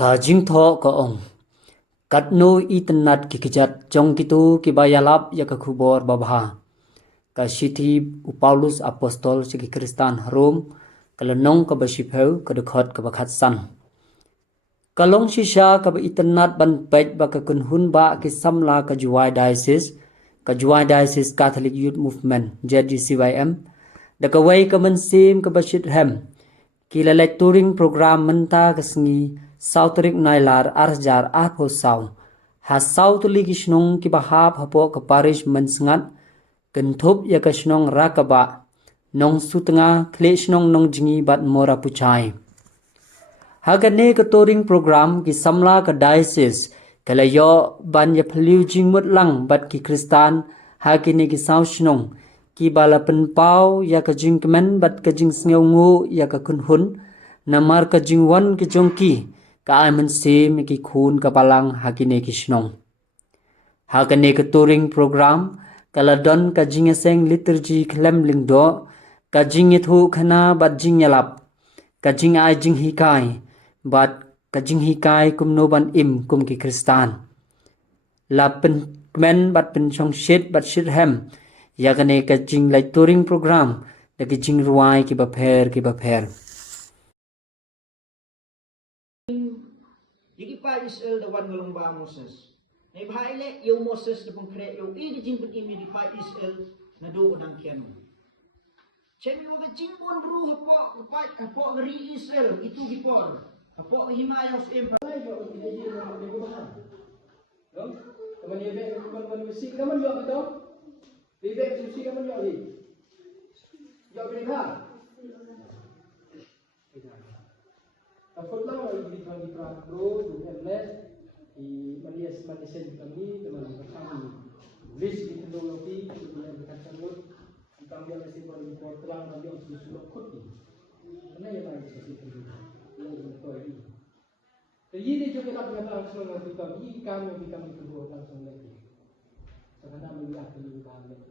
Ka jing tho ka ong. Kat no itanat ki kijat jong kitu ki bayalap ya ka kubor babha. Ka shiti u Paulus apostol sigi Kristan Rom kalanong ka basipeu ka dekhot ka bakhat san. Kalong shisha ka ba itanat ban pej ba ka kunhun ba ki samla ka juwai diocese Catholic Youth Movement JDCYM da ka way ka mansim ka bashit hem kila lecturing program menta kasngi sautrik nailar arjar apo saw ha sautli gishnong ki bahap hapo ka parish mensengat kentup ya kashnong rakaba nong sutanga kleshnong nong jingi bat mora puchai hagane ka touring program ki samla ka diocese kala yo ban ya phliu jing mut lang bat ki kristan hakini ki saushnong ki bala penpau ya ka jing kemen bat ka jing sngew ngu ya ka kunhun namar ka jing wan ki jongki ka ai man sim ki khun ka palang hakini ki shnong hagane ka touring program kala don ka jing seng liturgy klem lingdo ka jing thu khana bat jing yalap ka jing ai jing hikai bat ka jing hikai kum no ban im kum ki kristan la pen kmen bat pen chong shit bat shit hem ya gane ka jing lai touring program da ki jing ruai ki ba pher Jadi pa Israel da wan ngalong ba Moses. Nay bahaile yung Moses da pangkre yung jing pun imi di pa Israel na do nang kiano. Chemi mo jing pun bru hapo ngari Israel itu gipor. Hapo himayos empire yo hindi na mabigohan. No? Kaman yebe kaman musik kaman yo ito. Yebe musik kaman yo ni. Yo brinha. Kalau di Pro di Ernest di Malaysia di kami teman kami list di teknologi kemudian berkaitan di kami ada si baru portland kami harus disuruh kodi karena yang lain seperti itu yang betul ini. Jadi ini juga kita punya langsung nanti kami kedua langsung lagi. Karena melihat di kami